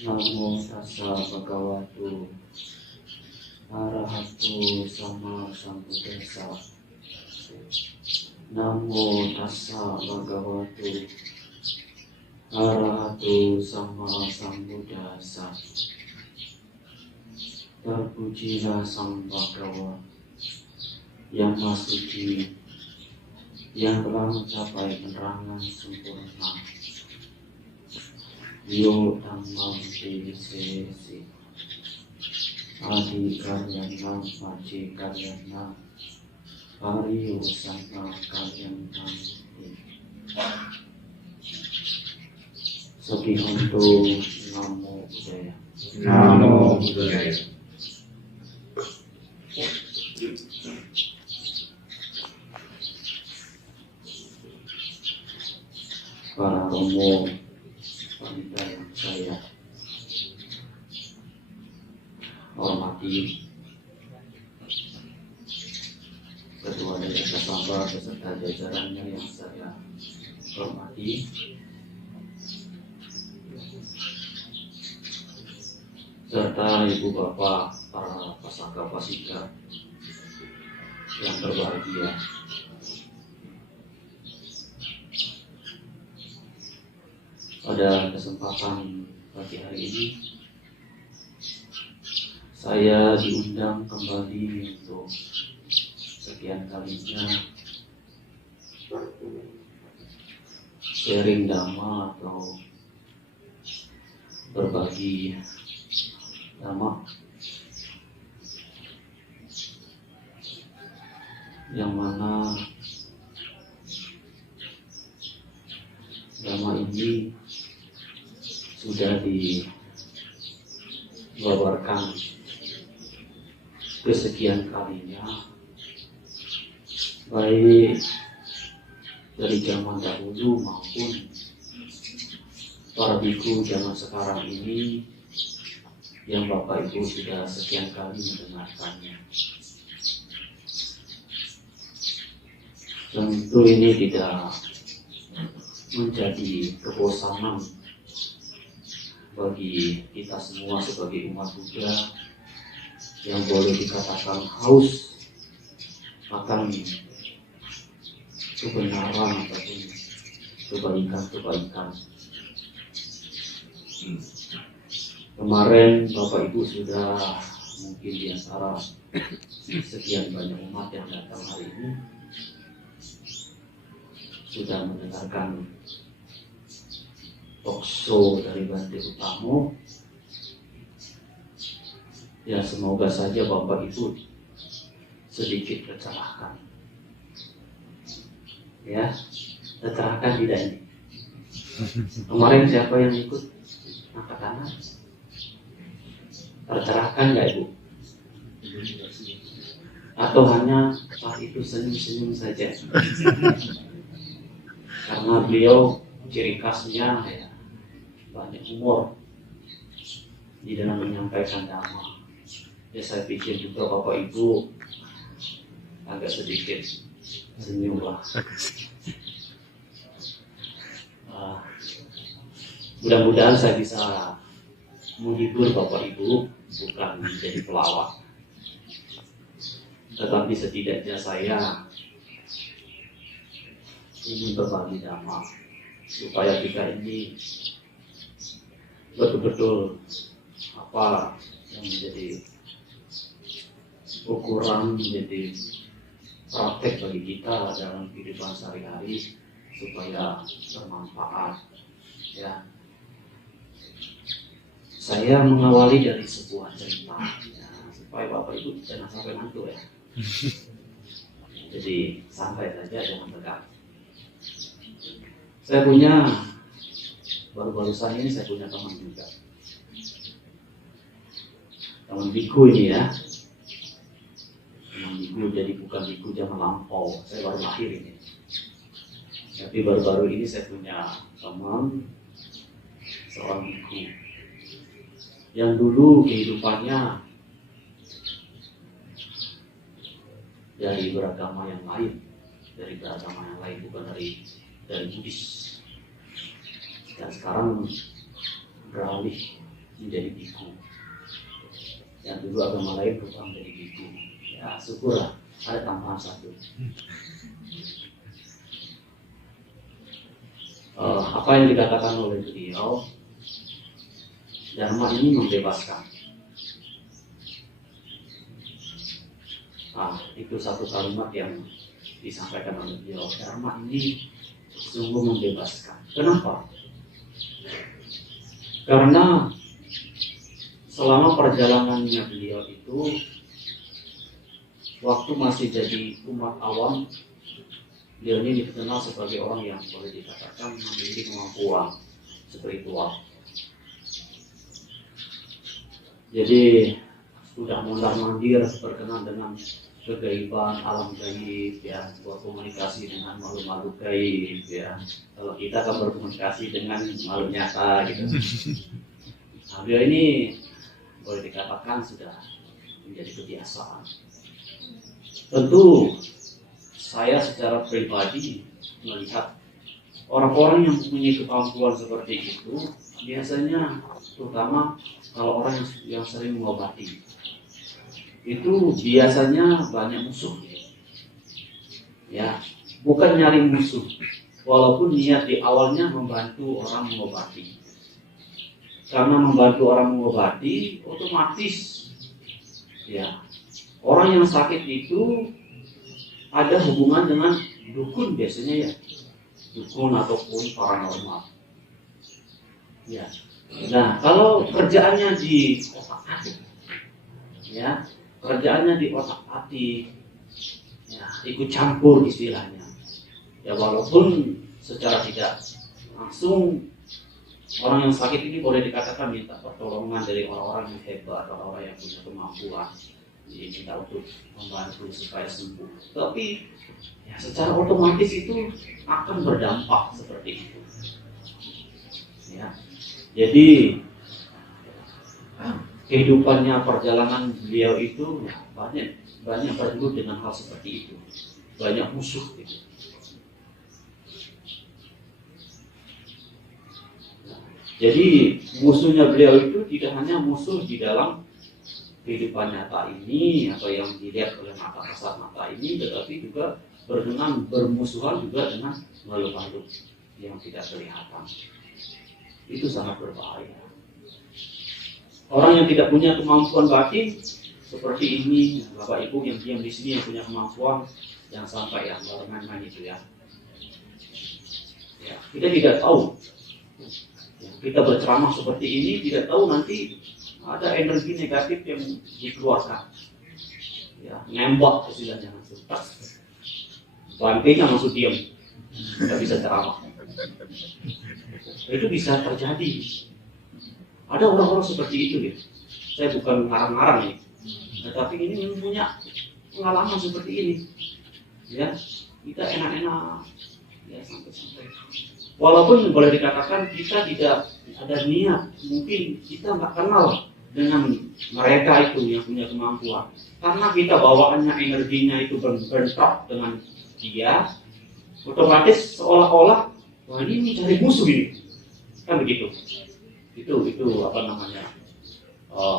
Namo tassa bhagavato arahato sama sambuddhassa. Namo tassa bhagavato arahato sama sambuddhassa. Terpujilah Sang Bhagawa yang Maha Suci, yang telah mencapai penerangan sempurna. Yo Dhammam Sesi Adi Karyana Maji Karyana Pariyo Sama Karyana Sakihanto Namo Buddhaya. Namo Buddhaya. Para romo wanita yang saya hormati, ketua dari Kasamba beserta jajarannya yang saya hormati, serta ibu bapak para pasaka pasika yang berbahagia. Pada kesempatan pagi hari ini, saya diundang kembali untuk sekian kalinya sharing dhamma atau berbagi dhamma, yang mana dhamma ini sudah dibabarkan kesekian kalinya, baik dari zaman dahulu maupun para biku zaman sekarang ini yang Bapak Ibu sudah sekian kali mendengarkannya. Tentu ini tidak menjadi kebosanan bagi kita semua sebagai umat Buddha yang boleh dikatakan haus akan kebenaran ataupun kebaikan-kebaikan. Kemarin Bapak Ibu sudah mungkin di antara sekian banyak umat yang datang hari ini sudah mendengarkan talkshow dari Bante Utamo. Ya, semoga saja Bapak Ibu sedikit tercerahkan. Ya, tercerahkan tidak ini? Kemarin siapa yang ikut? Angkat tangan. Tercerahkan nggak Ibu? Atau hanya saat itu senyum-senyum saja? Karena beliau ciri khasnya ya, banyak humor di dalam menyampaikan dhamma. Ya, saya pikir juga Bapak Ibu agak sedikit senyum lah. Mudah-mudahan saya bisa menghibur Bapak Ibu, bukan menjadi pelawak, tetapi setidaknya saya ingin berbagi dhamma supaya kita ini betul-betul apa yang menjadi ukuran, menjadi praktek bagi kita dalam kehidupan sehari-hari supaya bermanfaat. Ya, saya mengawali dari sebuah cerita ya, supaya Bapak Ibu jangan sampai ngantuk ya. Jadi santai saja, jangan tegang. Saya punya baru-barusan ini saya punya teman juga, teman biku ini ya, teman biku, jadi bukan biku zaman lampau, saya baru lahir ini. Tapi baru-baru ini saya punya teman seorang biku yang dulu kehidupannya dari beragama yang lain, bukan dari Buddhis, dan sekarang beralih menjadi biku. Yang dulu agama lain berubah menjadi biku. Ya syukurlah ada tambahan satu. Apa yang dikatakan oleh beliau, Dharma ini membebaskan. Itu satu kalimat yang disampaikan oleh beliau. Dharma ini sungguh membebaskan. Kenapa? Karena selama perjalanannya beliau itu, waktu masih jadi umat awam, beliau ini dikenal sebagai orang yang boleh dikatakan memiliki kemampuan spiritual. Jadi sudah mondar-mandir berkenan dengan kegaiban alam gaib, ya, berkomunikasi dengan makhluk-makhluk gaib, ya. Kalau kita kan berkomunikasi dengan makhluk nyata, gitu. Nah, beliau ini boleh dikatakan sudah menjadi kebiasaan. Tentu saya secara pribadi melihat orang-orang yang mempunyai kemampuan seperti itu biasanya, terutama kalau orang yang sering mengobati, itu biasanya banyak musuh. Ya, bukan nyari musuh, walaupun niat di awalnya membantu orang mengobati. Karena membantu orang mengobati, otomatis ya orang yang sakit itu ada hubungan dengan dukun biasanya, ya, dukun ataupun paranormal. Ya. Nah, kalau kerjaannya di otak-atik, ya, kerjaannya di otak-atik, ya, ikut campur istilahnya. Ya, walaupun secara tidak langsung orang yang sakit ini boleh dikatakan minta pertolongan dari orang-orang yang hebat, orang-orang yang punya kemampuan, diminta untuk membantu supaya sembuh. Tapi ya, secara otomatis itu akan berdampak seperti itu. Ya. Jadi kehidupannya, perjalanan beliau itu banyak bergelut dengan hal seperti itu, banyak musuh gitu. Jadi musuhnya beliau itu tidak hanya musuh di dalam kehidupan nyata ini atau yang dilihat oleh mata kasat mata ini, tetapi juga bermusuhan juga dengan makhluk-makhluk yang tidak kelihatan. Itu sangat berbahaya. Orang yang tidak punya kemampuan batin seperti ini, Bapak Ibu yang diam di sini yang punya kemampuan, jangan sampai yang main-main itu, ya. Ya, kita tidak tahu. Ya, kita berceramah seperti ini tidak tahu nanti ada energi negatif yang dikeluarkan, ya, nembak istilahnya langsung, bantainya langsung diam, nggak bisa ceramah. Itu bisa terjadi. Ada orang-orang seperti itu, ya. Saya bukan ngarang-ngarang, ya, tetapi ini punya pengalaman seperti ini, ya. Kita enak-enak, ya, santai-santai. Walaupun boleh dikatakan kita tidak ada niat, mungkin kita nggak kenal dengan mereka itu yang punya kemampuan. Karena kita bawaannya energinya itu bentrok dengan dia, otomatis seolah-olah, wah ini mencari musuh ini, kan begitu. Itu apa namanya,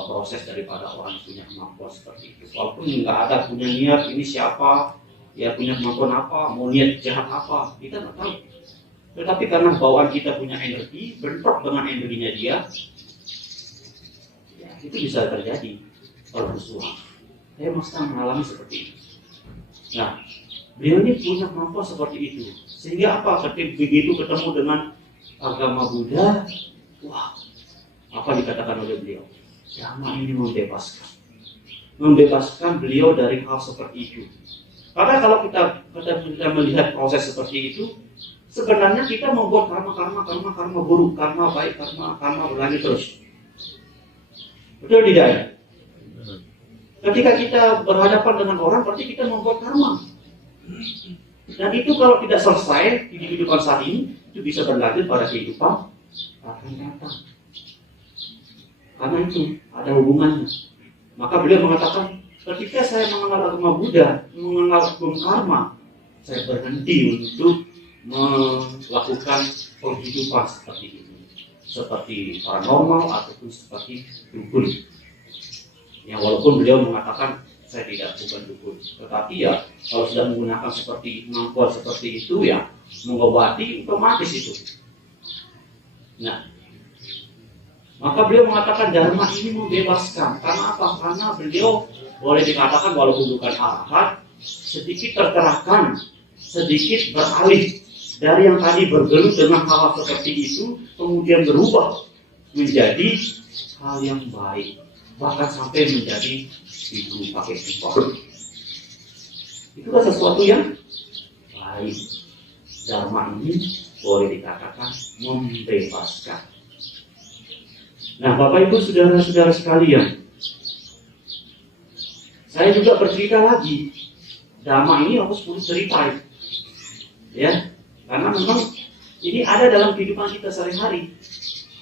proses daripada orang yang punya kemampuan seperti itu. Walaupun nggak ada punya niat ini siapa, ya punya kemampuan apa, mau niat jahat apa, kita nggak tahu. Tetapi karena bawaan kita punya energi, bentrok dengan energinya dia, ya, itu bisa terjadi permusuhan. Saya masih mengalami seperti itu. Nah, beliau ini punya kemampuan seperti itu. Sehingga apa? Ketika begitu ketemu dengan agama Buddha, wah, apa dikatakan oleh beliau? Dhamma ini membebaskan beliau dari hal seperti itu. Karena kalau kita melihat proses seperti itu, sebenarnya kita membuat karma buruk, karma baik, karma berlanjut terus. Betul tidak ya? Ketika kita berhadapan dengan orang, berarti kita membuat karma. Dan itu kalau tidak selesai di kehidupan saat ini, itu bisa berlanjut pada kehidupan akan datang. Karena itu ada hubungannya. Maka beliau mengatakan, ketika saya mengenal agama Buddha, mengenal hukum karma, saya berhenti untuk melakukan penghidupan seperti ini. seperti paranormal ataupun seperti dukun. Ya, walaupun beliau mengatakan saya tidak bukan dukun, tetapi ya kalau sudah menggunakan seperti kemampuan seperti itu ya mengobati otomatis itu. Nah, maka beliau mengatakan dharma ini membebaskan. Karena apa? Karena beliau boleh dikatakan walaupun bukan arahat, sedikit tercerahkan, sedikit beralih dari yang tadi bergelut dengan hal seperti itu, kemudian berubah menjadi hal yang baik, bahkan sampai menjadi itu pakai sifat. Itulah sesuatu yang baik. Dharma ini boleh dikatakan membebaskan. Nah, Bapak Ibu saudara-saudara sekalian, saya juga bercerita lagi. Dhamma ini aku perlu cerita, ya, karena memang ini ada dalam kehidupan kita sehari-hari.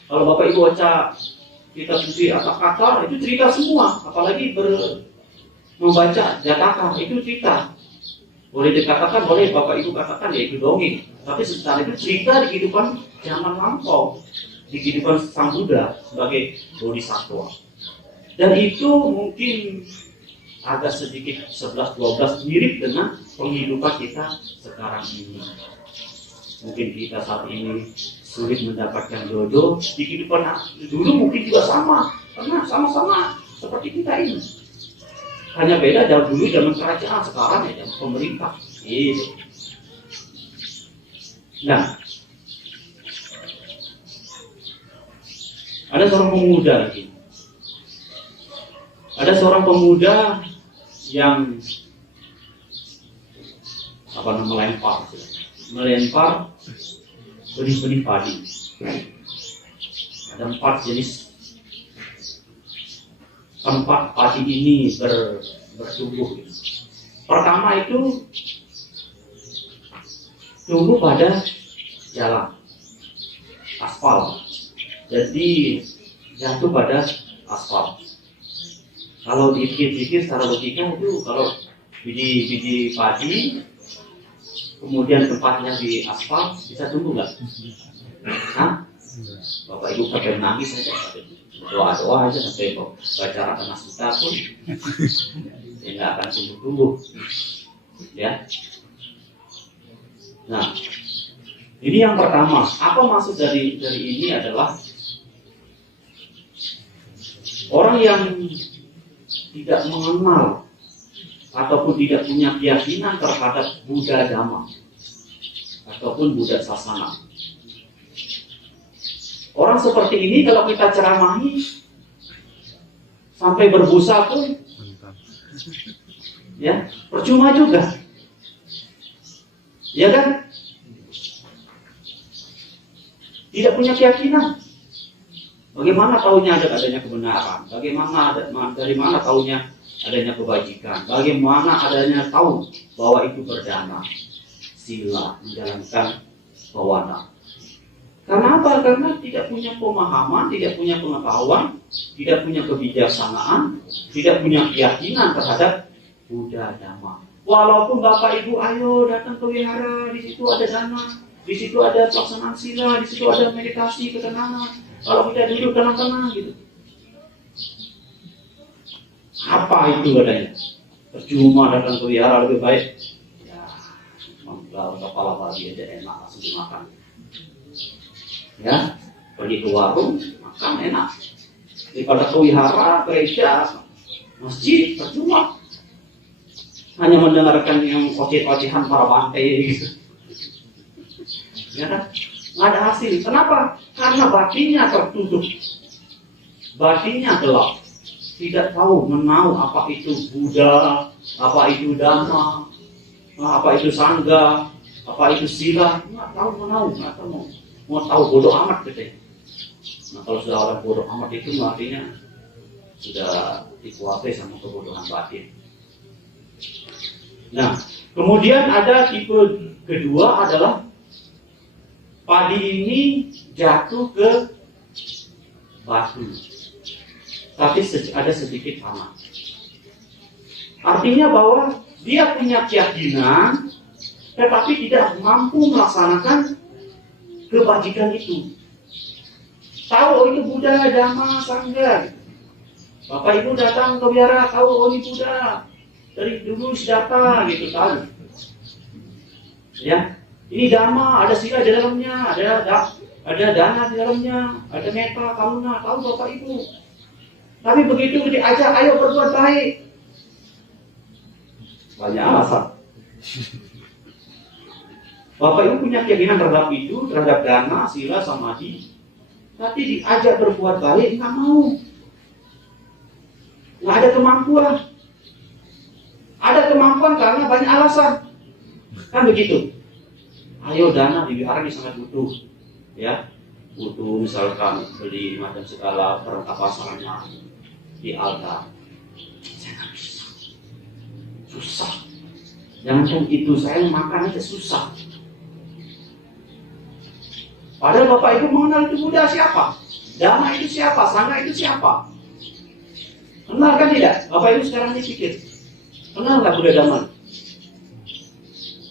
Kalau Bapak Ibu baca kitab suci kata-kata itu cerita semua, apalagi membaca Jataka itu cerita. Boleh dikatakan, boleh Bapak Ibu katakan ya itu dongeng, tapi secara itu cerita di kehidupan zaman lampau, di kehidupan Sang Buddha sebagai Bodhisattva. Dan itu mungkin agak sedikit 11-12 mirip dengan penghidupan kita sekarang ini. Mungkin kita saat ini sulit mendapatkan jodoh, di kehidupan dulu mungkin juga sama, karena sama-sama seperti kita ini. Hanya beda jauh dulu zaman kerajaan, sekarang ya zaman pemerintah. Gitu. Nah, ada seorang pemuda lagi. Ada seorang pemuda yang melempar benih-benih padi. Ada 4 jenis tempat padi ini bertumbuh. Pertama itu tumbuh pada jalan aspal, jadi jatuh pada aspal. Kalau dipikir-pikir secara logika itu kalau biji padi kemudian tempatnya di aspal bisa tumbuh nggak? Hah? Bapak Ibu sampai menangis saja, doa-doa aja sampai baca Ratana Sutta pun ya nggak akan tumbuh-tumbuh, ya. Nah, ini yang pertama. Apa maksud dari ini adalah orang yang tidak mengenal ataupun tidak punya keyakinan terhadap Buddha Dhamma ataupun Buddha Sasana. Orang seperti ini kalau kita ceramahi sampai berbusa pun ya percuma juga. Ya kan? Tidak punya keyakinan. Bagaimana tahunya adanya kebenaran? Dari mana tahunya adanya kebajikan? Bagaimana adanya tahu bahwa itu berdana, sila, menjalankan bawana? Karena apa? Karena tidak punya pemahaman, tidak punya pengetahuan, tidak punya kebijaksanaan, tidak punya keyakinan terhadap Buddha Dhamma. Walaupun Bapak Ibu ayo datang ke wihara, di situ ada dana, di situ ada pelaksanaan sila, di situ ada meditasi, ketenangan. Kalau kita duduk tenang-tenang gitu. Apa itu katanya? Percuma datang ke wihara, lebih baik ya menggelar kepala babi aja enak langsung dimakan. Ya, pergi ke warung makan enak. Daripada ke wihara, gereja, masjid percuma. Hanya mendengarkan yang oceh-ocehan para bantai gitu. Ya kan? Nggak ada hasil. Kenapa? Karena batinnya tertutup, batinnya gelap, tidak tahu menahu apa itu Buddha, apa itu Dhamma, apa itu Sangha, apa itu sila. Nggak tahu menahu, nggak tahu mau tahu, bodoh amat gitu. Nah, kalau sudah orang bodoh amat itu artinya sudah dikuasai sama kebodohan batin. Nah, kemudian ada tipe kedua adalah padi ini jatuh ke batu, tapi ada sedikit tanah. Artinya bahwa dia punya keyakinan, tetapi tidak mampu melaksanakan kebajikan itu. tahu oh itu Buddha, Dhamma, Sangha. Bapak Ibu datang ke wihara, tahu oh ini Buddha. Dari dulu Siddhartha gitu tahu. Ya, ini Dhamma, ada sila di dalamnya, ada dana di dalamnya, ada metta, karuna, tahu Bapak Ibu. Tapi begitu diajak, ayo berbuat baik, banyak alasan. Bapak Ibu punya keyakinan terhadap itu, terhadap dana, sila, samadhi. Tapi diajak berbuat baik, nggak mau. Nggak ada kemampuan. Ada kemampuan karena banyak alasan. Kan begitu. Ayo dana di wihara ini sangat butuh. Ya, butuh misalkan beli macam segala perangkat pasarnya di altar. Saya nggak bisa. Susah. Jangan itu, saya makan aja susah. Padahal Bapak Ibu mengenal itu Buddha siapa? Dhamma itu siapa? Sangha itu siapa? Kenal kan tidak? Bapak Ibu sekarang ini pikir. Kenal nggak Buddha Dhamma?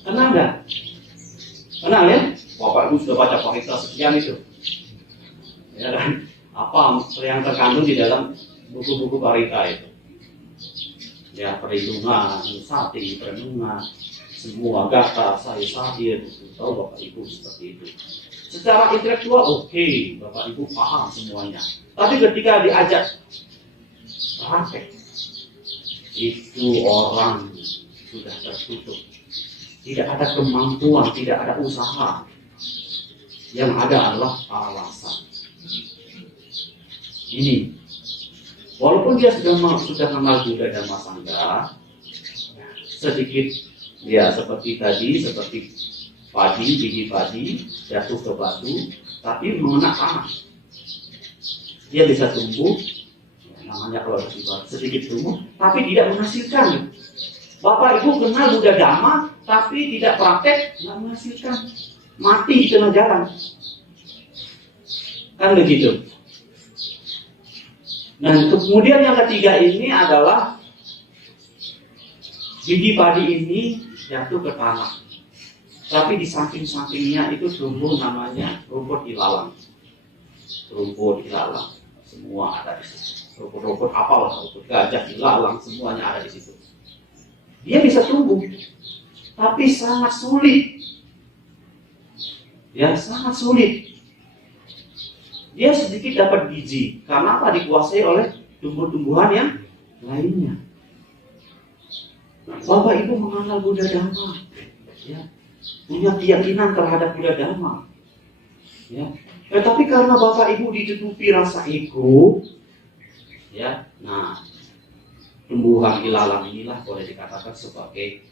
Kenal nggak? Kenal ya? Bapak Ibu sudah baca Parita sekian itu. Ya kan? Apa yang terkandung di dalam buku-buku Parita itu? Ya, perlindungan, sati, perenungan, semua gata, sahir, tahu Bapak Ibu seperti itu. Secara intelektual oke, Bapak Ibu paham semuanya. Tapi ketika diajak praktek, itu orang sudah tertutup. Tidak ada kemampuan, tidak ada usaha. Yang ada adalah alasan. Ini, walaupun dia sudah kenal Buddha dan Sangha, sedikit ya seperti tadi, seperti biji padi jatuh ke batu, tapi mengena tanah. Dia bisa tumbuh, namanya kalau sedikit tumbuh, tapi tidak menghasilkan. Bapak Ibu kenal Buddha Dhamma, tapi tidak praktek, tidak menghasilkan. Mati di tengah jalan. Kan begitu. Dan kemudian yang ketiga ini adalah biji padi ini jatuh ke tanah. Tapi di samping-sampingnya itu tumbuh namanya rumput ilalang. Rumput ilalang. Semua ada di situ. Rumput-rumput apalah, rumput gajah, ilalang, semuanya ada di situ. Dia bisa tumbuh. Tapi sangat sulit. Ya, sangat sulit. Dia sedikit dapat biji. Karena apa? Dikuasai oleh tumbuh-tumbuhan yang lainnya. Bapak Ibu mengenal Buddha Dhamma. Ya. Punya keyakinan terhadap Buddha Dhamma. Ya. Tetapi karena Bapak Ibu ditutupi rasa ego, ya, nah, tumbuhan ilalang inilah boleh dikatakan sebagai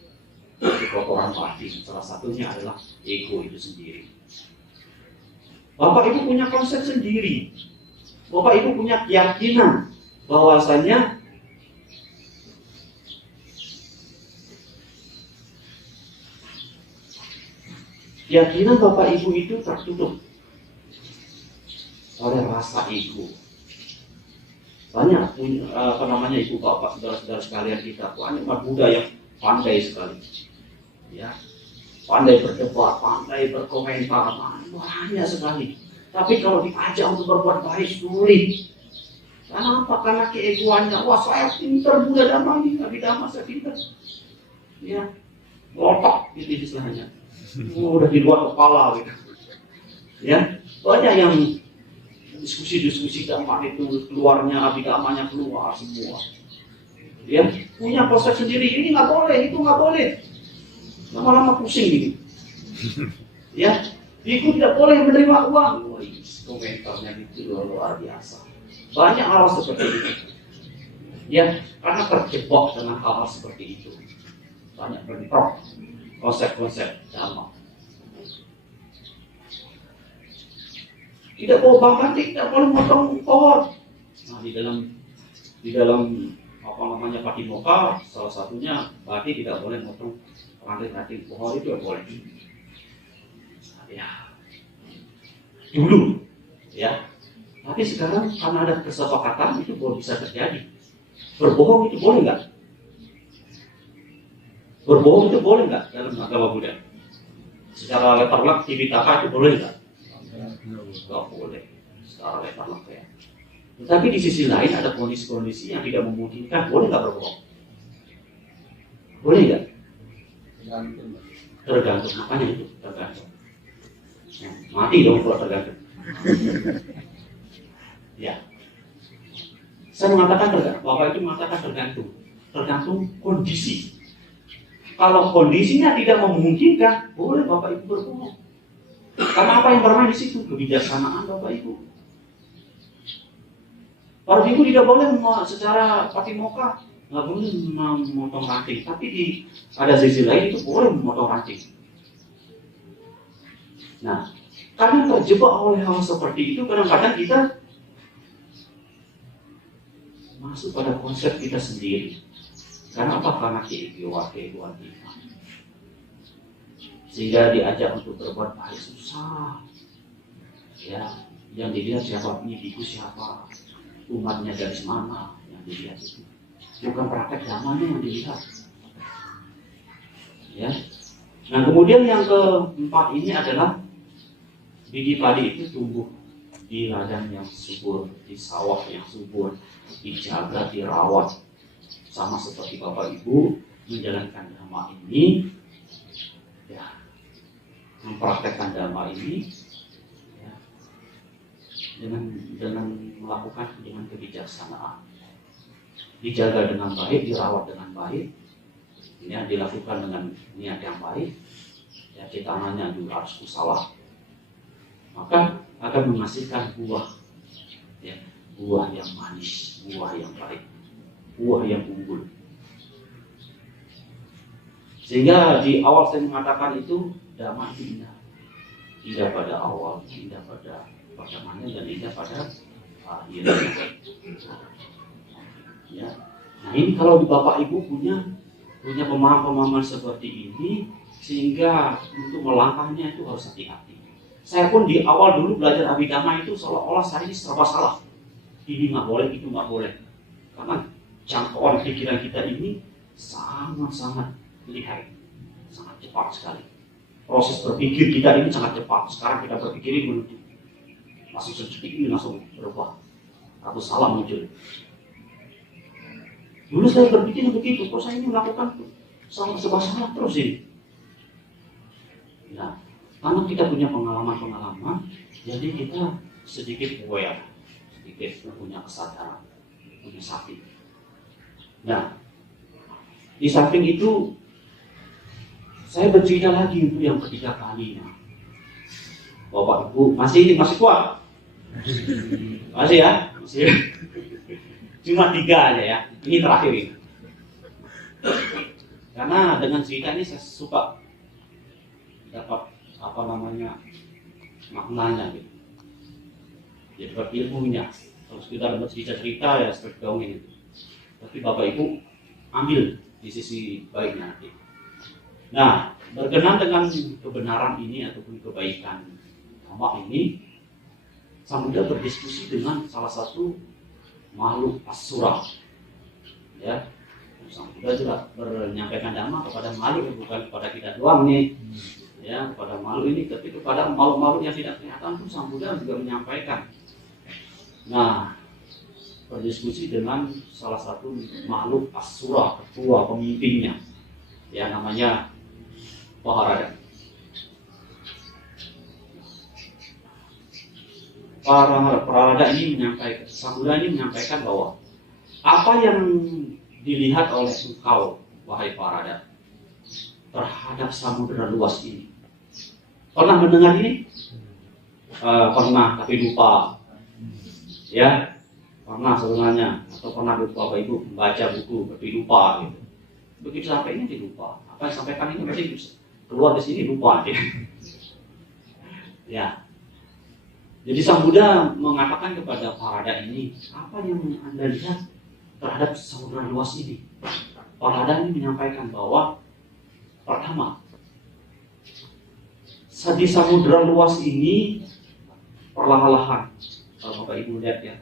kotoran batin. Salah satunya adalah ego itu sendiri. Bapak Ibu punya konsep sendiri. Bapak Ibu punya keyakinan bahwasanya keyakinan Bapak Ibu itu tertutup oleh rasa ego. Banyak ibu bapak, saudara-saudara sekalian kita, banyak umat Buddha yang pandai sekali, ya, pandai berdebat, pandai berkomentar, banyak sekali. Tapi kalau diajak untuk berbuat baik sulit. Kenapa? Karena keegoannya. Wah, saya pintar Buddha Dhamma ini, Nabi Dhamma saya pintar. Ya, ngotak gitu istilahnya. Udah di luar kepala gitu. Ya, banyak yang diskusi Dhamma itu keluarnya abidamanya keluar semua. Ya, punya konsep sendiri. Ini nggak boleh, itu nggak boleh. Lama-lama pusing gitu. Ya, itu tidak boleh menerima uang. Wah, komentarnya itu luar biasa. Banyak hal seperti itu. Ya, karena terjebak dengan hal-hal seperti itu. Banyak bentrok konsep-konsep Dhamma. Tidak boleh bahkan tidak boleh motong pohon. Nah, di dalam apa namanya Patimokkha, salah satunya berarti tidak boleh motong ranting-ranting pohon itu, tidak boleh. Ya, dulu, ya. Tapi sekarang karena ada kesepakatan itu boleh bisa terjadi. Berbohong itu boleh nggak? Berbohong itu boleh nggak dalam agama Buddha? Secara letterlek Tipitaka itu boleh nggak? Nggak boleh. secara letter. Tetapi di sisi lain ada kondisi-kondisi yang tidak memungkinkan. Boleh nggak berbohong? Boleh nggak? Tergantung, makanya itu tergantung. Ya, mati dong kalau tergantung. Ya, saya mengatakan tergantung. Bapak itu mengatakan tergantung kondisi. Kalau kondisinya tidak memungkinkan, boleh Bapak Ibu berbohong. Karena apa yang bermain di situ? Kebijaksanaan Bapak Ibu. Bapak Ibu tidak boleh secara patimoka, nggak boleh memotong ranting. Tapi ada sisi lain itu boleh memotong ranting. Nah, karena terjebak oleh hal seperti itu, kadang-kadang kita masuk pada konsep kita sendiri. Karena apa? Karena keegoan kita. Sehingga diajak untuk berbuat baik susah. Ya, yang dilihat siapa, individu siapa, umatnya dari mana yang dilihat itu. Bukan praktek zamannya yang dilihat. Ya. Nah, kemudian yang keempat ini adalah biji padi itu tumbuh di ladang yang subur, di sawah yang subur, dijaga, dirawat. Sama seperti Bapak Ibu menjalankan dhamma ini, ya, mempraktekkan dhamma ini, ya, dengan melakukan dengan kebijaksanaan, dijaga dengan baik, dirawat dengan baik, ini yang dilakukan dengan niat yang baik, ya, citananya juga harus usaha, maka akan menghasilkan buah, ya, buah yang manis, buah yang baik, buah yang unggul. Sehingga di awal saya mengatakan itu dhamma indah. Indah pada awal, indah pada pertengahan, dan indah pada akhir. Ya. Nah, ini kalau di Bapak Ibu punya pemahaman seperti ini, sehingga untuk melangkahnya itu harus hati-hati. Saya pun di awal dulu belajar abhidhamma itu seolah-olah saya ini serba salah. Ini nggak boleh, itu nggak boleh. Karena jangkauan pikiran kita ini sangat-sangat lihai, sangat cepat sekali. Proses berpikir kita ini sangat cepat. Sekarang kita berpikir ini menuju, langsung secepat ini langsung berubah, atau salah muncul. Dulu saya berpikir begitu, kok saya ini melakukan serba salah terus ini. Nah, karena kita punya pengalaman, jadi kita sedikit aware, sedikit punya kesadaran, punya sakti. Nah, di samping itu saya bercerita lagi untuk yang ketiga kalinya. Bapak Ibu masih kuat? Masih ya? Masih. Cuma 3 aja ya. Ini terakhir ini. Karena dengan cerita ini saya suka dapat maknanya gitu. Jadi dapat ilmunya. Kalau kita dapat cerita ya seperti dongeng itu. Tapi Bapak Ibu ambil di sisi baiknya nanti. Nah, berkenan dengan kebenaran ini ataupun kebaikan dhamma ini, Sang Buddha berdiskusi dengan salah satu makhluk asura. Ya, Sang Buddha juga menyampaikan dhamma kepada makhluk, bukan kepada kita doang nih. Ya, kepada makhluk ini, tapi kepada makhluk-makhluk yang tidak kelihatan pun Sang Buddha juga menyampaikan. Nah, berdiskusi dengan salah satu makhluk asura, ketua pemimpinnya, ya, namanya Parada. Parada ini menyampaikan, Sang Buddha ini menyampaikan bahwa apa yang dilihat oleh engkau, wahai Parada, terhadap samudera luas ini. Pernah mendengar ini? Pernah, tapi lupa. Ya, pernah sebenarnya, atau pernah Bapak Ibu membaca buku tapi lupa gitu. Begitu sampai ini dilupa. Apa yang sampaikan ini berarti keluar di sini lupa dia. Ya. Jadi Sang Buddha mengatakan kepada Parada ini, apa yang Anda lihat terhadap samudera luas ini? Parada ini menyampaikan bahwa pertama, di samudera luas ini perlahan-lahan, kalau Bapak Ibu lihat ya,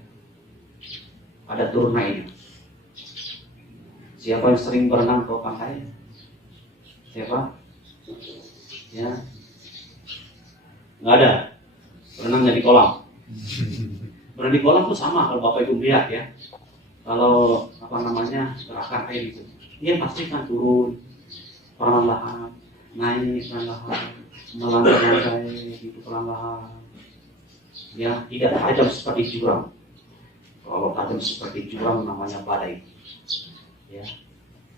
ada turnanya. Siapa yang sering berenang ke pantai? Siapa? Ya, nggak ada. Berenangnya di kolam. Berada di kolam tuh sama kalau Bapak Ibu lihat ya. Kalau gerakan air itu, dia pasti kan turun perlahan-lahan, naik perlahan-lahan, melandai gitu perlahan-lahan. Ya, tidak tajam seperti jurang. Kalau tajam seperti jurang namanya badai. Ya.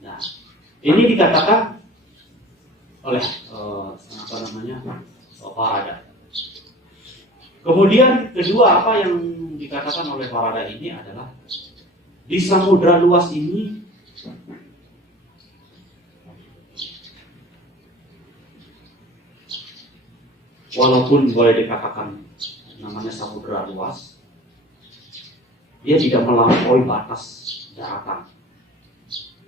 Nah, ini dikatakan oleh Faraday. Kemudian kedua apa yang dikatakan oleh Faraday ini adalah di samudra luas ini walaupun boleh dikatakan namanya samudra luas, dia tidak melampaui batas daratan.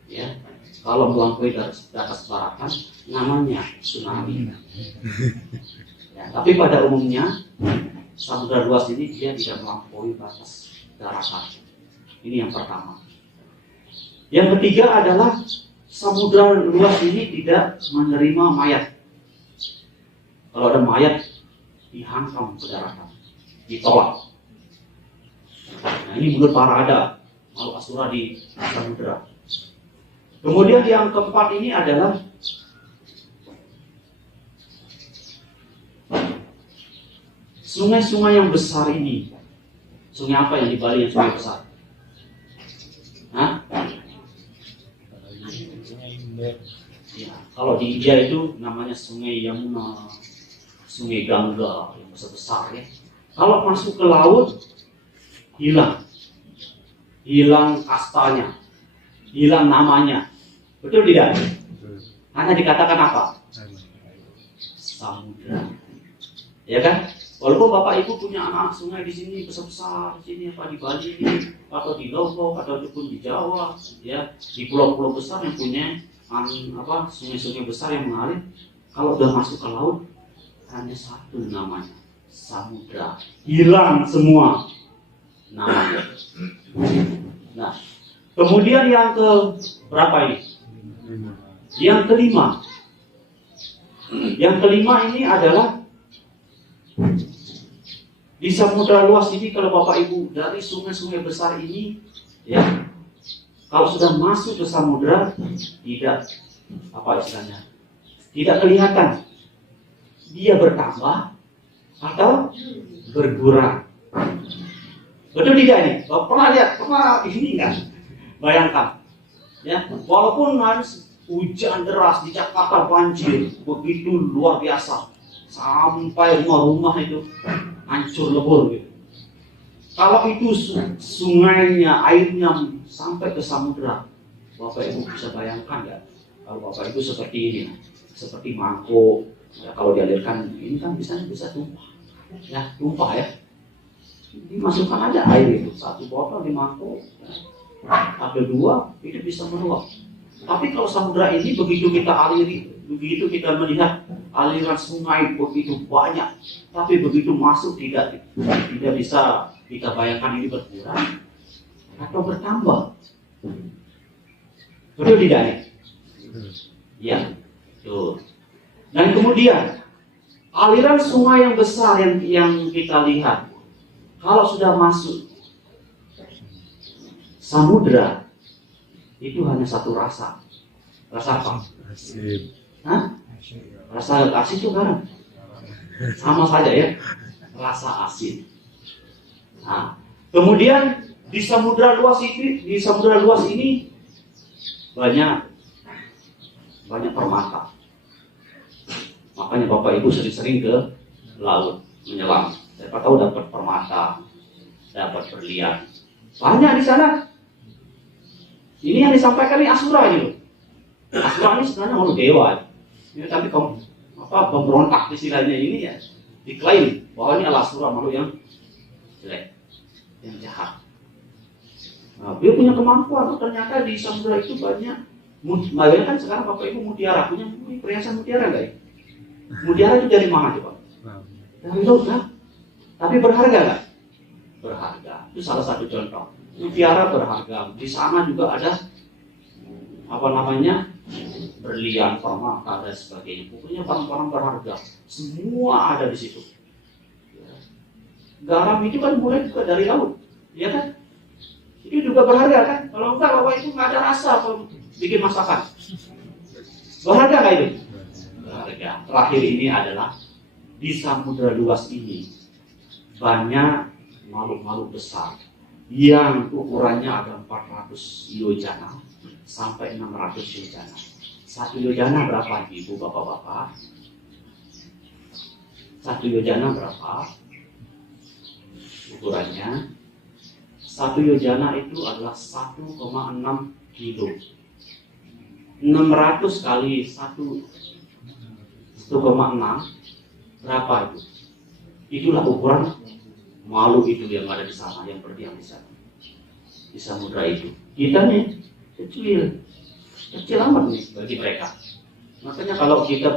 Ya, kalau melampaui batas daratan namanya tsunami. Ya, tapi pada umumnya samudra luas ini dia tidak melampaui batas daratan. Ini yang pertama. Yang ketiga adalah samudra luas ini tidak menerima mayat. Kalau ada mayat dihantam ke daratan, ditolak. Nah, ini menurut Faraday, makhluk Asura di samudra. Kemudian yang keempat ini adalah sungai-sungai yang besar ini. Sungai apa yang di Bali yang sungai besar? Hah? Ya, kalau di India itu namanya sungai Yamuna, sungai Gangga yang besar-besar ya. Kalau masuk ke laut hilang kastanya, hilang namanya. Betul tidak? Hanya dikatakan apa? Samudra. Ya kan? Walaupun Bapak Ibu punya anak sungai di sini besar-besar, di sini apa di Bali ini, atau di Lombok, ataupun di Jawa, ya di pulau-pulau besar yang punya sungai-sungai besar yang mengalir, kalau sudah masuk ke laut hanya satu namanya, samudra. Hilang semua namanya. Nah, kemudian yang ke berapa ini? Yang kelima. Yang kelima ini adalah di samudra luas ini, kalau Bapak Ibu dari sungai-sungai besar ini, ya, kalau sudah masuk ke samudra tidak tidak kelihatan dia bertambah atau berkurang. Betul tidak ini? Pernah ini kan? Bayangkan, ya, walaupun harus hujan deras di Jakarta banjir begitu luar biasa sampai rumah-rumah itu hancur lebur gitu. Kalau itu sungainya, airnya sampai ke samudra, Bapak Ibu bisa bayangkan ya, kalau Bapak Ibu seperti ini, seperti mangkuk, ya, kalau dialirkan ini kan bisa tumpah, ya tumpah ya. Dimasukkan aja air itu, satu botol di mangkuk, ya. Ada dua, itu bisa meluap. Tapi kalau samudra ini begitu kita aliri, begitu kita melihat aliran sungai begitu banyak, tapi begitu masuk tidak bisa kita bayangkan ini berkurang atau bertambah. Betul tidak nih? Ya, betul. Dan kemudian aliran sungai yang besar yang kita lihat, kalau sudah masuk samudra itu hanya satu rasa. Rasa apa? Asin. Hah? Rasa asin itu garam. Sama saja ya. Rasa asin. Nah, kemudian di samudra luas ini banyak permata. Makanya Bapak Ibu sering-sering ke laut menyelam. Siapa tahu dapat permata, dapat berlian. Banyak di sana. Ini yang disampaikan ini Asura gitu. Asura ini sebenarnya makhluk dewa. Ini tapi pemberontak istilahnya ini ya diklaim bahwa ini adalah Asura, makhluk yang jelek, yang jahat. Nah, dia punya kemampuan. Ternyata di samudra itu banyak kan sekarang Bapak Ibu mutiara punya perhiasan mutiara enggak ya? Mutiara itu dari mana coba? Dari laut kan? Tapi berharga nggak? Berharga. Itu salah satu contoh. Mutiara berharga. Di sana juga ada berlian, permata dan sebagainya. Pokoknya barang-barang berharga. Semua ada di situ. Garam itu kan mulai juga dari laut, ya kan? Itu juga berharga kan? Kalau enggak, Bapak itu nggak ada rasa kalau bikin masakan. Berharga nggak itu? Berharga. Terakhir ini adalah di samudra luas ini banyak makhluk-makhluk besar yang ukurannya ada 400 yojana sampai 600 yojana. 1 yojana berapa ibu bapak-bapak? 1 yojana berapa ukurannya? 1 yojana itu adalah 1,6 kilo. 600 kali 1,6 berapa itu? Itulah ukuran makhluk itu yang ada di sana, yang berdiam di sana, di samudra itu. Kita nih kecil amat nih bagi mereka. Makanya kalau kita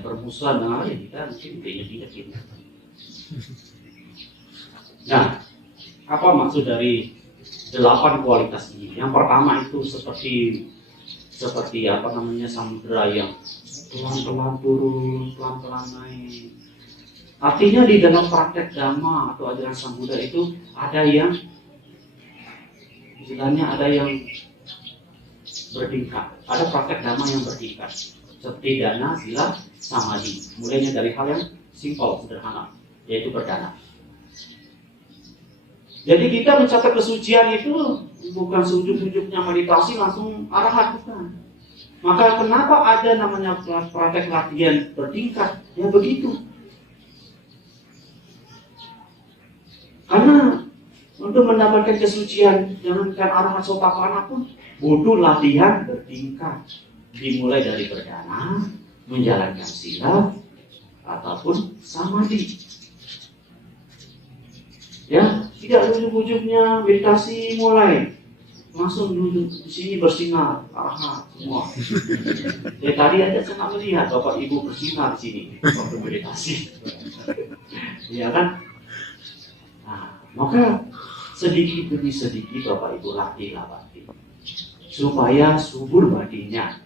bermusuhan dengan dia, kita mungkin tidak kita. Nah, apa maksud dari 8 kualitas ini? Yang pertama itu seperti samudra yang pelan-pelan turun, pelan-pelan naik. Artinya di dalam praktek dhamma atau ajaran samudra itu ada yang bertingkat. Ada praktek dhamma yang bertingkat. Seperti dana, sila, samadhi. Mulainya dari hal yang simpel, sederhana, yaitu berdana. Jadi kita mencapai kesucian itu bukan sujud-sujudnya meditasi langsung arahat, bukan. Maka kenapa ada namanya praktek latihan bertingkat? Ya begitu. Karena untuk mendapatkan kesucian, jangankan arahat sotapanna pun butuh latihan bertingkat. Dimulai dari berdana, menjalankan sila, ataupun samadhi. Ya, tidak ujuk-ujuknya meditasi mulai langsung duduk di sini bersinar arahat semua. Ya, tadi aja saya nggak melihat bapak ibu bersinar di sini waktu meditasi. Ya kan? Nah, maka sedikit demi sedikit bapak ibu latih supaya subur badinya,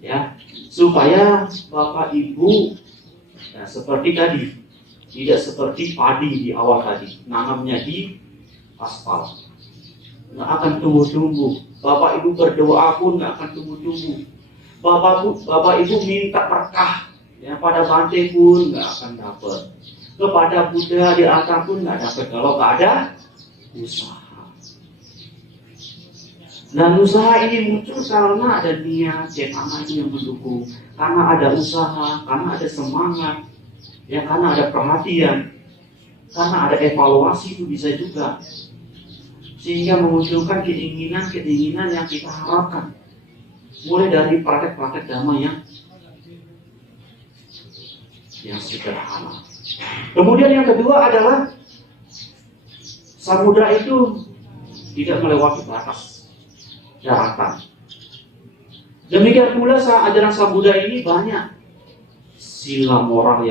ya, supaya bapak ibu ya, seperti tadi, tidak seperti padi di awal tadi, nanamnya di aspal, nggak akan tumbuh-tumbuh. Bapak ibu berdoa pun nggak akan tumbuh-tumbuh. Bapak ibu minta berkah, ya, pada Bante pun nggak akan dapat. Kepada Buddha di altar pun nggak dapat kalau nggak ada usaha. Dan usaha ini muncul karena ada niat, cetana itu yang mendukung. Karena ada usaha, karena ada semangat, ya, karena ada perhatian, karena ada evaluasi itu bisa juga. Sehingga memunculkan keinginan-keinginan yang kita harapkan. Mulai dari praktek-praktek dhamma yang sederhana. Kemudian yang kedua adalah samudra itu tidak melewati batas daratan. Demikian pula ajaran samudra ini banyak sila moral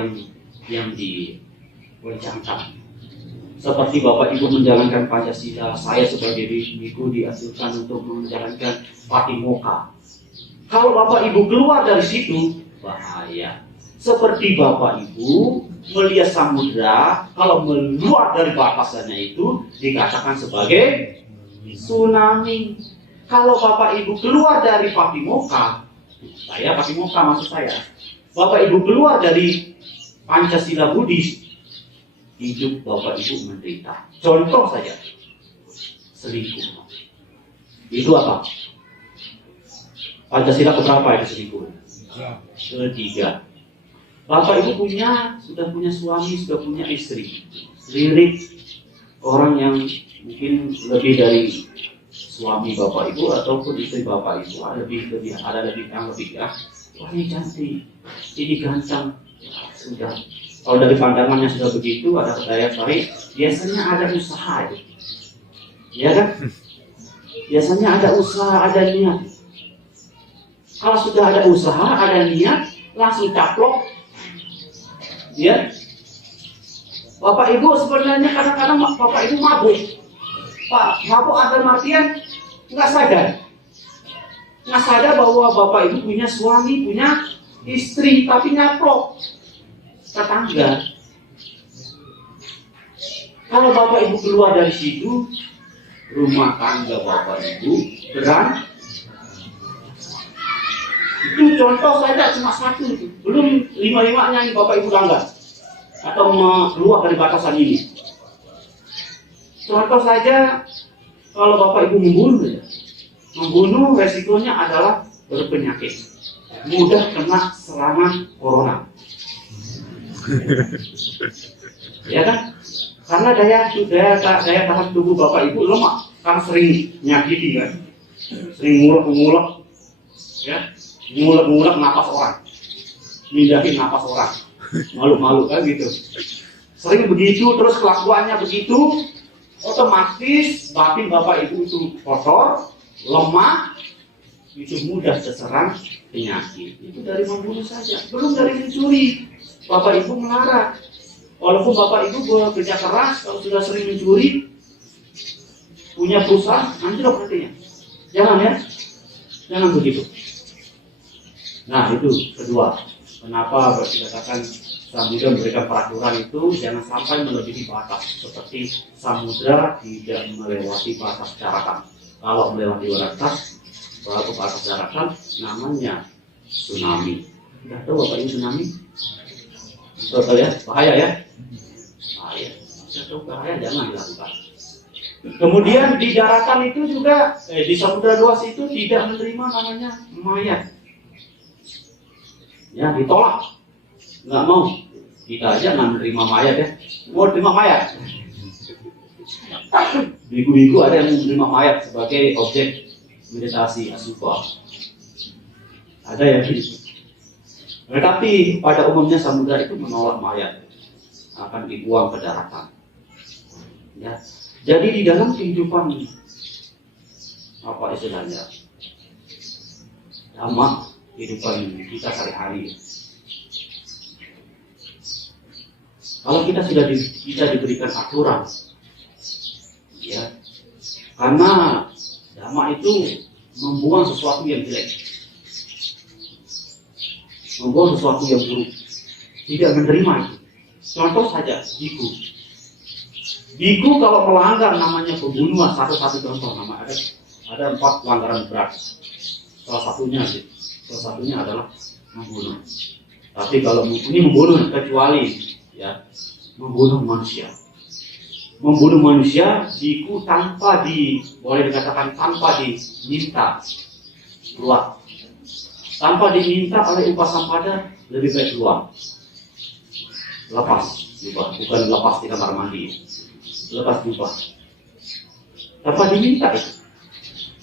yang diwencangkan. Seperti Bapak Ibu menjalankan Pancasila, saya sebagai biku diaturkan untuk menjalankan Patimokkha. Kalau Bapak Ibu keluar dari situ, bahaya. Seperti Bapak Ibu melihat samudra, kalau keluar dari batasannya itu dikatakan sebagai tsunami. Kalau Bapak Ibu keluar dari Patimokkha, maksud saya, Bapak Ibu keluar dari Pancasila Buddhis, hidup Bapak Ibu menderita. Contoh saja, selingkuh. Itu apa? Pancasila keberapa itu selingkuh? Ketiga. Bapak Ibu sudah punya suami, sudah punya istri. Lirik orang yang mungkin lebih dari suami Bapak Ibu ataupun istri Bapak Ibu, ada lebih ya. Wah, ini cantik, ini ganteng. Ya, sudah. Kalau dari pandangannya sudah begitu, ada daya tarik, biasanya ada usaha itu. Ya kan? Biasanya ada usaha, ada niat. Kalau sudah ada usaha, ada niat, langsung caplok. Ya. Bapak Ibu sebenarnya kadang-kadang Bapak Ibu mabuk. Pak, mabuk dalam artian nggak sadar bahwa Bapak Ibu punya suami, punya istri, tapi nyaplok tetangga. Kalau Bapak Ibu keluar dari situ, rumah tangga Bapak Ibu beran. Itu contoh saja cuma satu itu. Belum lima-limanya yang Bapak Ibu langgar atau keluar dari batasan ini. Contoh saja kalau Bapak Ibu membunuh ya. Membunuh resikonya adalah berpenyakit. Mudah kena serangan corona. Ya kan? Karena daya tahan tubuh Bapak Ibu lemah karena sering nyakiti kan. Sering ngulek-ngulek ya. Ngulek-ngulek napas orang. Mindahin napas orang. Malu-malu kan gitu. Sering begitu terus kelakuannya begitu, otomatis batin Bapak Ibu itu kotor, lemah, itu mudah terserang penyakit. Itu dari membunuh saja, belum dari mencuri. Bapak Ibu melarang. Walaupun Bapak Ibu bekerja keras, kalau sudah sering mencuri, punya perusahaan, anjlok nantinya. Jangan ya, jangan begitu. Nah itu kedua. Kenapa dikatakan samudra memberikan peraturan itu jangan sampai melebihi batas. Seperti samudra tidak melewati batas daratan. Kalau melewati batas, kalau batas daratan namanya tsunami. Sudah tahu Bapak ini tsunami? Betul ya, bahaya ya. Bahaya. Sudah tahu bahaya, jangan dilakukan. Kemudian di daratan itu juga, di samudra luas itu tidak menerima namanya mayat. Ya ditolak, nggak mau. Kita aja nggak menerima mayat ya. Mau terima mayat? Biku-biku ada yang menerima mayat sebagai objek meditasi asupa. Ada yang gitu. Tetapi pada umumnya samudra itu menolak mayat, akan dibuang ke daratan. Ya. Jadi di dalam kehidupan apa istilahnya, dhamma kehidupan kita sehari-hari. Kalau kita sudah bisa diberikan aturan, ya, karena dhamma itu membuang sesuatu yang jelek, membuang sesuatu yang buruk, tidak menerima itu. Contoh saja, biku. Biku kalau melanggar namanya pembunuhan, satu contoh nama ada 4 pelanggaran berat. Salah satunya adalah membunuh. Tapi kalau ini membunuh kecuali ya membunuh manusia. Membunuh manusia biku boleh dikatakan tanpa diminta keluar. Tanpa diminta oleh upasampada lebih baik keluar. Lepas jubah, bukan lepas di kamar mandi. Lepas jubah. Tanpa diminta itu.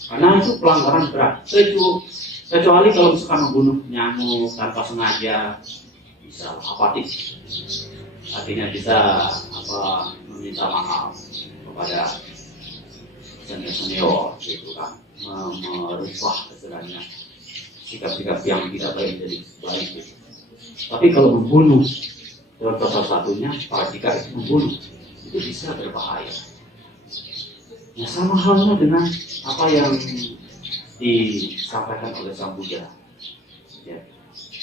Karena itu pelanggaran berat. Kecuali kalau misalkan membunuh nyamuk tanpa sengaja, bisa apatis. Artinya bisa meminta maaf kepada senior gitu kan, merubah istilahnya sikap-sikap yang tidak baik jadi baik gitu. Tapi kalau membunuh, contoh salah satunya jika itu membunuh, itu bisa berbahaya. Ya sama halnya dengan apa yang disampaikan oleh Sang Buddha. Ya.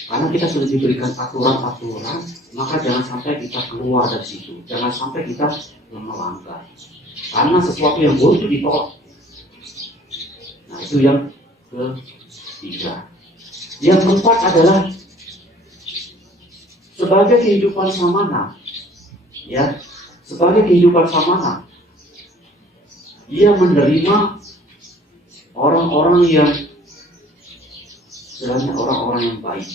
Karena kita sudah diberikan aturan-aturan, maka jangan sampai kita keluar dari situ. Jangan sampai kita melanggar. Karena sesuatu yang buruk itu ditolak. Nah itu yang ketiga. Yang keempat adalah sebagai kehidupan samana. Ya, sebagai kehidupan samana, ia menerima orang-orang yang istilahnya orang-orang yang baik,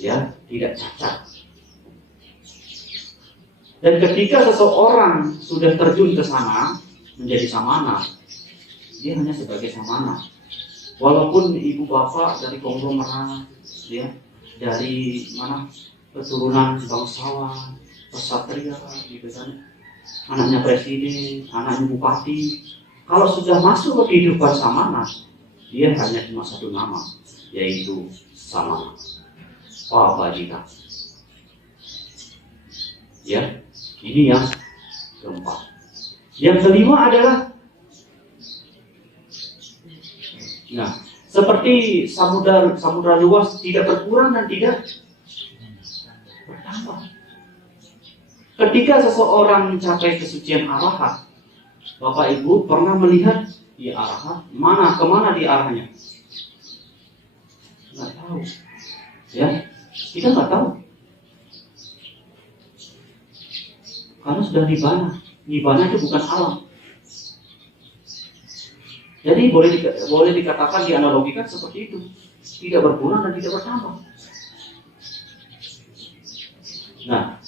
ya, tidak cacat. Dan ketika seseorang sudah terjun ke sana menjadi samana, dia hanya sebagai samana. Walaupun ibu bapak dari konglomerat, ya, dari mana keturunan bangsawan, kesatria, gitu kan, anaknya presiden, anaknya bupati. Kalau sudah masuk ke kehidupan samana, dia hanya cuma satu nama, yaitu samana, pabajika. Ya, ini yang keempat. Yang kelima adalah, nah, seperti samudra luas tidak berkurang dan tidak bertambah. Ketika seseorang mencapai kesucian arahat, Bapak Ibu pernah melihat di arahat kemana di arahnya? Nggak tahu, ya, kita nggak tahu, karena sudah nibana. Nibana itu bukan alam. Jadi boleh dikatakan, dianalogikan seperti itu, tidak berkurang dan tidak bertambah. Nah,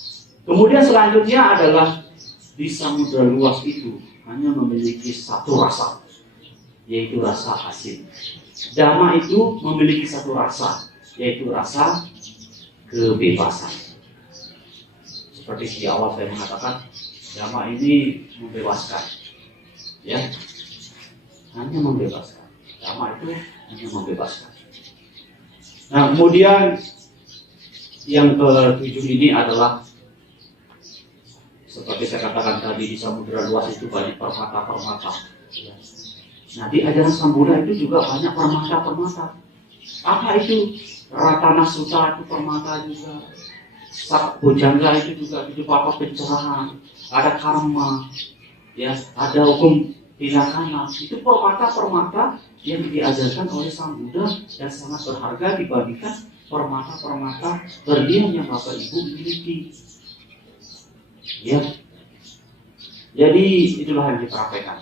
kemudian selanjutnya adalah di samudra luas itu hanya memiliki satu rasa, yaitu rasa asin. Dhamma itu memiliki satu rasa, yaitu rasa kebebasan. Seperti di awal saya mengatakan, Dhamma ini membebaskan, ya, hanya membebaskan. Dhamma itu hanya membebaskan. Nah, kemudian yang ketujuh ini adalah seperti saya katakan tadi, di samudera luas itu banyak permata-permata. Nah, di ajaran Sambuddha itu juga banyak permata-permata. Apa itu? Ratana Sutta itu permata juga. Bojangga itu juga apa pencerahan. Ada karma, ya, ada hukum tindakan. Itu permata-permata yang diajarkan oleh Sang Buddha dan sangat berharga dibandingkan permata-permata berlian yang Bapak Ibu miliki. Ya, jadi itulah yang dipraktekkan.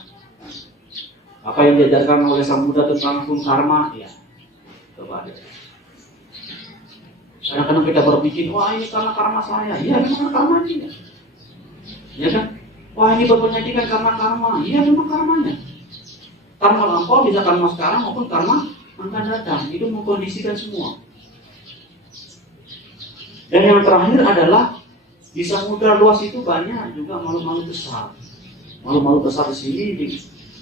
Apa yang diajarkan oleh Sang Buddha tentang hukum karma, ya, coba deh. Kadang-kadang kita berpikir, wah ini karena karma saya, iya memang karmanya, ya kan? Wah ini berpenyajikan karena karma, iya memang karmanya. Karma lampau bisa karma sekarang maupun karma akan datang, itu mengkondisikan semua. Dan yang terakhir adalah di samudra luas itu banyak juga makhluk-makhluk besar. Makhluk-makhluk besar di sini,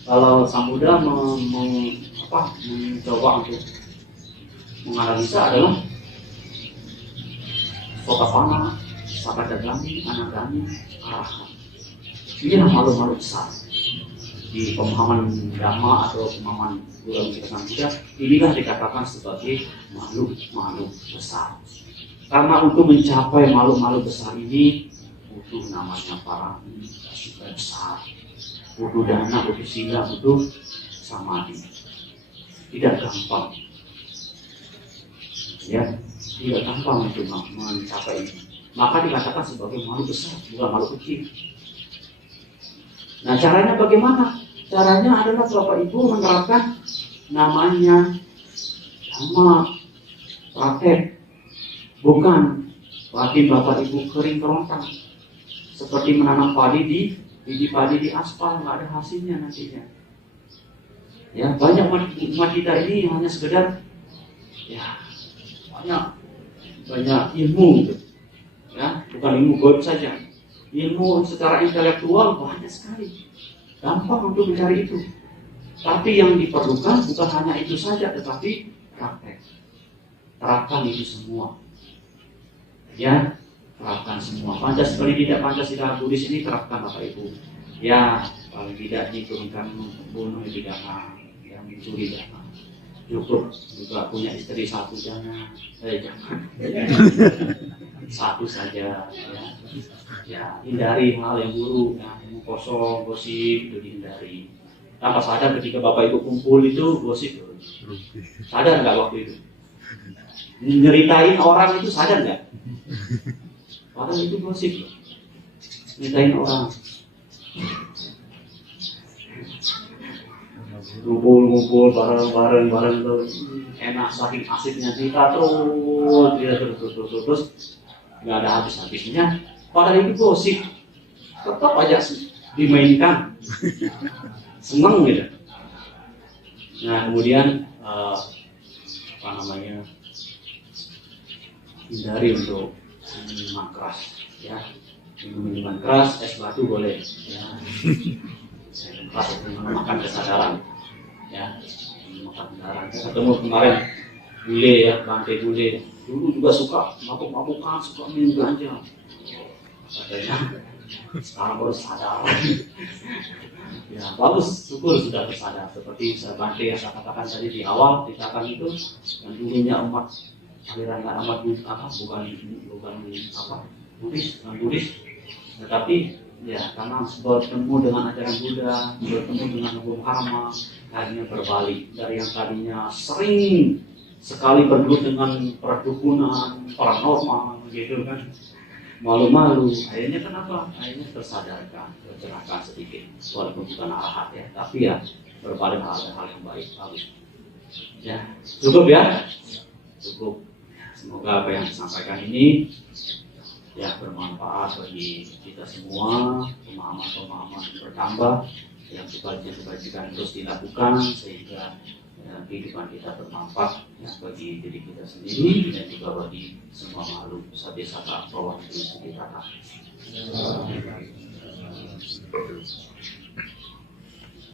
kalau Sambuddha mencoba untuk menganalisa adalah Sotapanna, Sakadagami, Anagami, Arahat. Inilah makhluk-makhluk besar. Di pemahaman Dhamma atau pemahaman Buddha Sambuddha, inilah dikatakan sebagai makhluk-makhluk besar. Karena untuk mencapai makhluk-makhluk besar ini butuh namanya parami, juga besar, butuh dana, butuh sila, butuh samadhi. Tidak gampang, ya, tidak gampang untuk mencapai ini. Maka dikatakan sebagai makhluk besar, bukan makhluk kecil. Nah, caranya bagaimana? Caranya adalah Bapak Ibu menerapkan namanya Dhamma praktek. Bukan batin Bapak Ibu kering kerontang, seperti menanam padi di biji padi di aspal, nggak ada hasilnya nantinya. Ya, banyak umat kita ini hanya sekedar, ya, banyak ilmu, gitu. Ya, bukan ilmu gaib saja, ilmu secara intelektual banyak sekali, gampang untuk mencari itu. Tapi yang diperlukan bukan hanya itu saja, tetapi praktek. Terapkan itu semua. Ya, terapkan semua. Pancasila tidak Pancasila Buddhis ini terapkan Bapak Ibu. Ya, paling tidak diturunkan membunuh pidana, yang mencuri jangan. Cukup juga punya istri satu jangan. Jangan. Satu saja. Ya, hindari hal yang buruk, yang kosong, gosip itu dihindari. Tanpa sadar ketika Bapak Ibu kumpul itu gosip. Sadar nggak waktu itu? Nyeritain orang itu sadar nggak? Padahal itu gosip. Nyeritain orang. Ngumpul bareng tuh enak, saking asiknya cerita terus nggak ada habisnya. Padahal itu gosip. Tetap aja dimainkan. Seneng gitu. Nah, kemudian hindari untuk minuman keras, ya. Minuman keras, es batu boleh, ya. Keras untuk makan kesadaran, ya. Makan kesadaran. Saya ketemu kemarin bule, ya, bangkai bule. Dulu juga suka mabuk-mabukan, suka minum ganja. Katanya sekarang baru sadar. Ya, bagus, syukur sudah bersadar. Seperti bangkai yang saya katakan tadi di awal, dikatakan itu yang dulunya umat aliran amat bukan Buddhis, Tetapi ya karena bertemu dengan ajaran Buddha, bertemu dengan hukum karma, akhirnya berbalik dari yang tadinya sering sekali bergelut dengan perdukunan, paranormal gitu kan, malu-malu, akhirnya kenapa? Akhirnya tersadarkan, tercerahkan sedikit, walaupun bukan arahat ya, tapi ya berbalik hal yang baik. Ya, cukup ya, cukup. Semoga apa yang disampaikan ini ya bermanfaat bagi kita semua, pemahaman-pemahaman bertambah, yang kebajikan terus dilakukan sehingga ya, kehidupan kita bermanfaat ya, bagi diri kita sendiri dan juga bagi semua makhluk sabya saka bawah di sekitar kita.